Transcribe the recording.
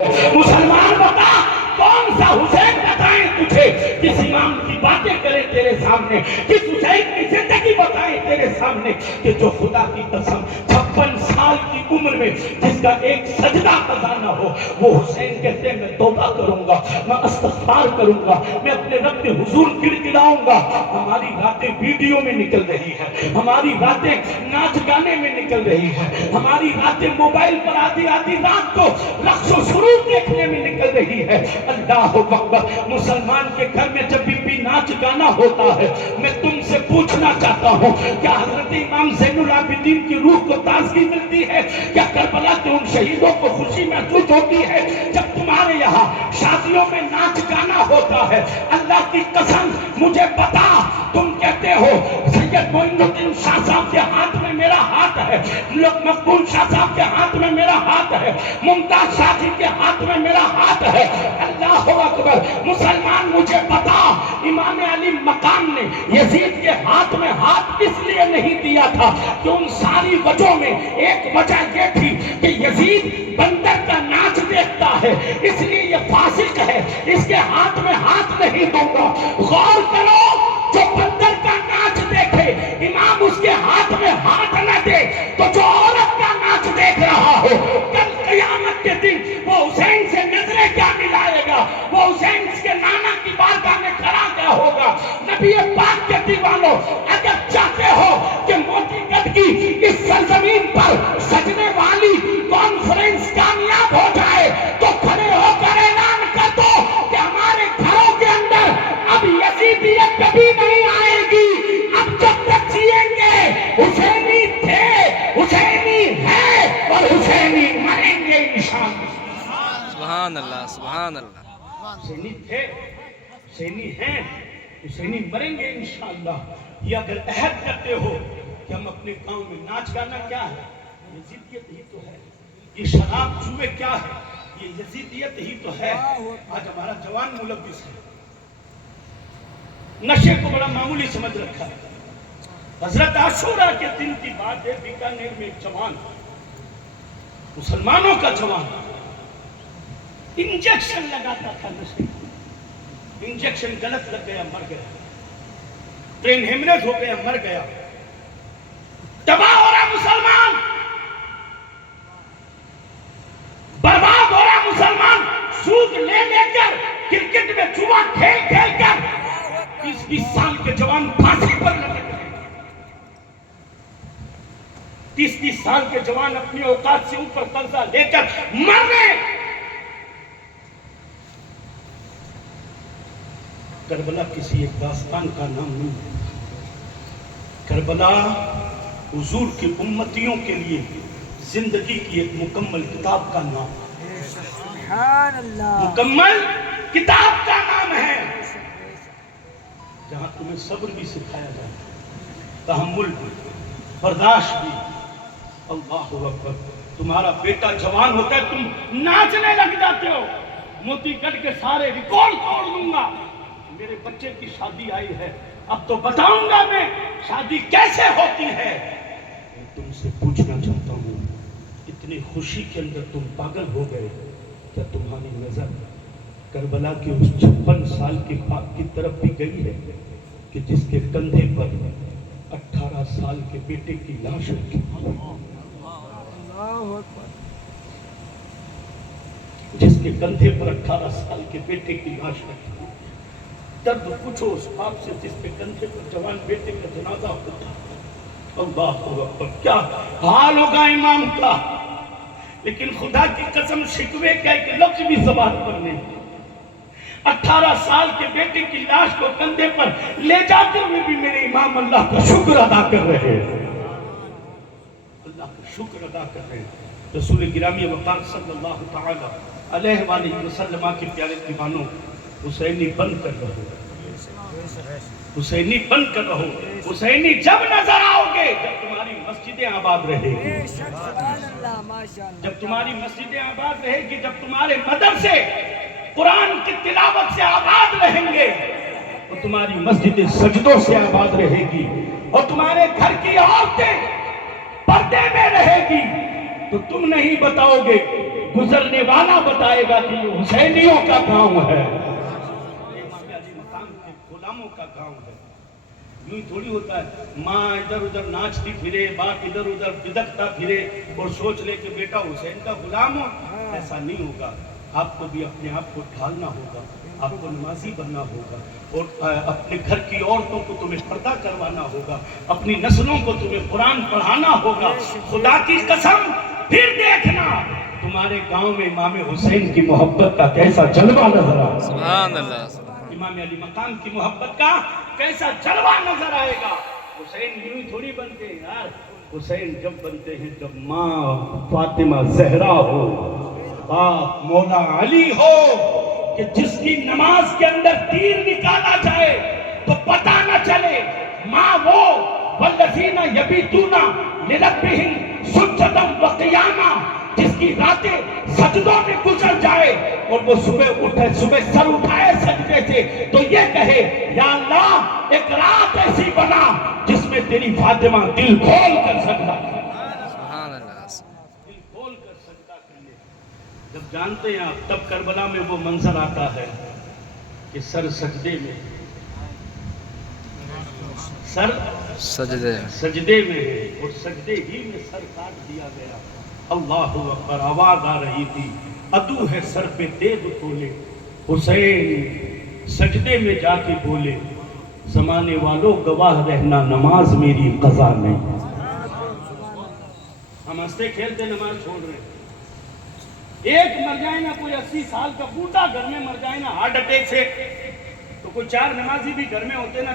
مسلمان بتا کون سا حسین بتائیں تجھے، کس امام کی باتیں کرے تیرے سامنے، کس حسین کی زندگی بتائیں تیرے سامنے کہ جو خدا کی قسم 56 سال کی عمر میں جس کا ایک سجدہ قضا نہ ہو، وہ حسین کہتے ہیں میں توبہ کروں گا، میں استغفار کروں گا، میں اپنے رب کے حضور گڑگڑاؤں گا۔ ہماری راتیں ویڈیو میں نکل رہی ہے، ہماری راتیں ناچ گانے میں نکل رہی ہے، ہماری راتیں موبائل پر آدھی رات کو رقص و سرور دیکھنے میں نکل رہی ہے۔ اللہ اکبر، مسلمان کے گھر میں جب بھی ناچ گانا ہوتا ہے، میں تم سے پوچھنا چاہتا ہوں کیا حضرت امام زین العابدین کی روح کو تازگی ملتی ہے؟ کیا کربلا کے ان شہیدوں کو خوشی محسوس ہوتی ہے جب تمہارے یہاں شادیوں میں ناچ گانا ہوتا ہے؟ اللہ کی قسم مجھے بتا، تم کہتے ہو سید معین الدین شاہ صاحب کے ہاتھ میں میرا ہاتھ ہے، مقبول شاہ صاحب کے ہاتھ میں میرا ہاتھ ہے، ممتاز شاہ جی کے ہاتھ میں میرا ہاتھ ہے۔ اللہ اکبر، مسلمان مجھے بتا، امام علی مقام نے یزید کے ہاتھ میں ہاتھ اس لیے نہیں دیا تھا کہ ان ساری وجہوں میں ایک وجہ یہ تھی کہ یزید بندر کا ناچ دیکھتا ہے، اس لیے یہ فاسق ہے، اس کے ہاتھ میں ہاتھ نہیں دوں گا۔ غور کرو، جو بندر کا ناچ دیکھے امام اس کے ہاتھ میں ہاتھ نہ دے، تو جو عورت کا ناچ دیکھ رہا ہو کل قیامت کے دن وہ حسین سے نظریں کیا ملائے گا، وہ حسین کے نانا کی بارگاہ میں کھڑا کیا ہوگا۔ نبی پاک کے دیوانوں، اگر چاہتے ہو کہ موتی گڑھ کی اس سرزمین پر سجنے والی کانفرنس کامیاب ہو جائے تو کھڑے ہو کر اعلان کر دو کہ ہمارے گھروں کے اندر اب یزیدیت کبھی نہیں آئے گی، اب جب تک جیئیں گے حسینی تھے، حسینی ہے اور حسینی مریں گے انشاءاللہ۔ سبحان اللہ، سبحان اللہ۔ حسینی تھے، حسینی ہیں، حسینی مریں گے انشاءاللہ۔ یہ اگر عہد کرتے ہو کہ ہم اپنے گاؤں میں ناچ گانا کیا ہے، یزیدیت ہی تو ہے، یہ شراب جوئے کیا ہے، یہ یزیدیت ہی تو ہے۔ آج ہمارا جوان ملوث ہے، نشے کو بڑا معمولی سمجھ رکھا ہے۔ حضرت عاشورہ کے دن کی بات ہے، بیکانیر میں ایک جوان، مسلمانوں کا جوان، انجیکشن لگاتا تھا نشے، انجیکشن غلط لگ گیا، مر گیا، برین ہیمریج ہو گیا، مر گیا، تباہ ہو رہا مسلمان، برباد ہو رہا مسلمان، سود لے لے کر، کرکٹ میں جوا کھیل کھیل کر 20 سال کے جوان پھانسی پر لٹک رہے، 30 سال کے جوان اپنی اوقات سے اوپر قرضہ لے کر مر رہے۔ کربلا کسی ایک داستان کا نام نہیں ہے، کربلا حضور کی امتیوں کے لیے زندگی کی ایک مکمل کتاب کا نام ہے، سبحان اللہ، مکمل کتاب کا نام ہے، جہاں تمہیں صبر بھی سکھایا جاتا ہے، تحمل بھی، برداشت بھی۔ اللہ اکبر، تمہارا بیٹا جوان ہوتا ہے تم ناچنے لگ جاتے ہو، موتی گڑھ کے سارے ریکارڈ توڑ دوں گا، میرے بچے کی شادی آئی ہے، اب تو بتاؤں گا میں شادی کیسے ہوتی ہے۔ میں تم سے پوچھنا چاہتا ہوں، اتنی خوشی کے اندر تم پاگل ہو گئے، کیا تمہاری نظر کربلا کے اس 56 سال کے باپ کی طرف بھی گئی ہے کہ جس کے کندھے پر 18 سال کے بیٹے کی لاش رکھی، جس کے کندھے پر 18 سال کے بیٹے کی لاش رکھی؟ درد پوچھو اس باپ سے جس کے کندھے پر جوان بیٹے کا جنازہ ہوتا۔ اللہ اکبر، کیا حال ہوگا امام کا۔ لیکن خدا کی قسم شکوے کا ایک لفظ بھی زبان پر نہیں۔ 18 سال کے بیٹے کی لاش کو کندھے پر لے جاتے ہوئے بھی میرے امام اللہ کا شکر ادا کر رہے ہیں، اللہ کا شکر ادا کر رہے ہیں۔ رسول گرامی وقار صلی اللہ تعالی علیہ وآلہ وسلم کے پیارے دیوانوں، حسینی بن کر رہو، حسینی بن کر رہو، حسینی جب نظر آؤ گے جب تمہاری مسجدیں آباد رہے گی، جب تمہاری مسجدیں آباد رہے گی، جب تمہارے مدرسے قرآن کی تلاوت سے آباد رہیں گے، اور تمہاری مسجدیں سجدوں سے آباد رہے گی، اور تمہارے گھر کی عورتیں پردے میں رہے گی، تو تم نہیں بتاؤ گے گزرنے والا بتائے گا کہ یہ حسینیوں کا گاؤں ہے، امام علی مقام کے غلاموں کا گاؤں ہے۔ یوں ہی تھوڑی ہوتا ہے ماں ادھر ادھر ناچتی پھرے، باپ ادھر ادھر بدکتا پھرے اور سوچ لے کہ بیٹا حسین کا غلام ہو، ایسا نہیں ہوگا۔ آپ کو بھی اپنے آپ کو ڈھالنا ہوگا، آپ کو نمازی بننا ہوگا، اور اپنے گھر کی عورتوں کو تمہیں پردہ کروانا ہوگا، اپنی نسلوں کو تمہیں قرآن پڑھانا ہوگا۔ خدا کی قسم پھر دیکھنا تمہارے گاؤں میں امام حسین کی محبت کا کیسا جلوہ نظر آئے گا، سبحان اللہ، امام علی مقام کی محبت کا کیسا جلوہ نظر آئے گا۔ حسین یوں ہی تھوڑی بنتے ہیں یار، حسین جب بنتے ہیں جب ماں فاطمہ زہرا ہو، باپ مولا علی ہو، کہ جس کی نماز کے اندر تیر نکالا جائے تو پتہ نہ چلے، ماں وہ والذین یبیتون لربہم سجدا وقیاما، جس کی راتیں سجدوں میں گزر جائے اور وہ صبح اٹھے، صبح سر اٹھائے سجدے سے تو یہ کہے یا اللہ ایک رات ایسی بنا جس میں تیری فاطمہ دل کھول کر سجدہ کرے، سبحان اللہ، دل کھول کر سجدہ کر لے۔ جب جانتے ہیں آپ تب کربلا میں وہ منظر آتا ہے کہ سر سجدے میں، سر سجدے میں ہے اور سجدے ہی میں سر کاٹ دیا گیا۔ اللہ اکبر، آواز آ رہی تھی عدو ہے سر پہ دیو کھولے، حسین سجدے میں جا کے بولے زمانے والوں گواہ رہنا نماز میری قضا نہیں۔ ہم ہنستے کھیلتے نماز چھوڑ رہے ہیں، ایک مر جائے نا کوئی 80 سال کا بوڑھا گھر میں مر جائے نا ہارٹ اٹیک سے، تو کوئی 4 نمازی بھی گھر میں ہوتے نا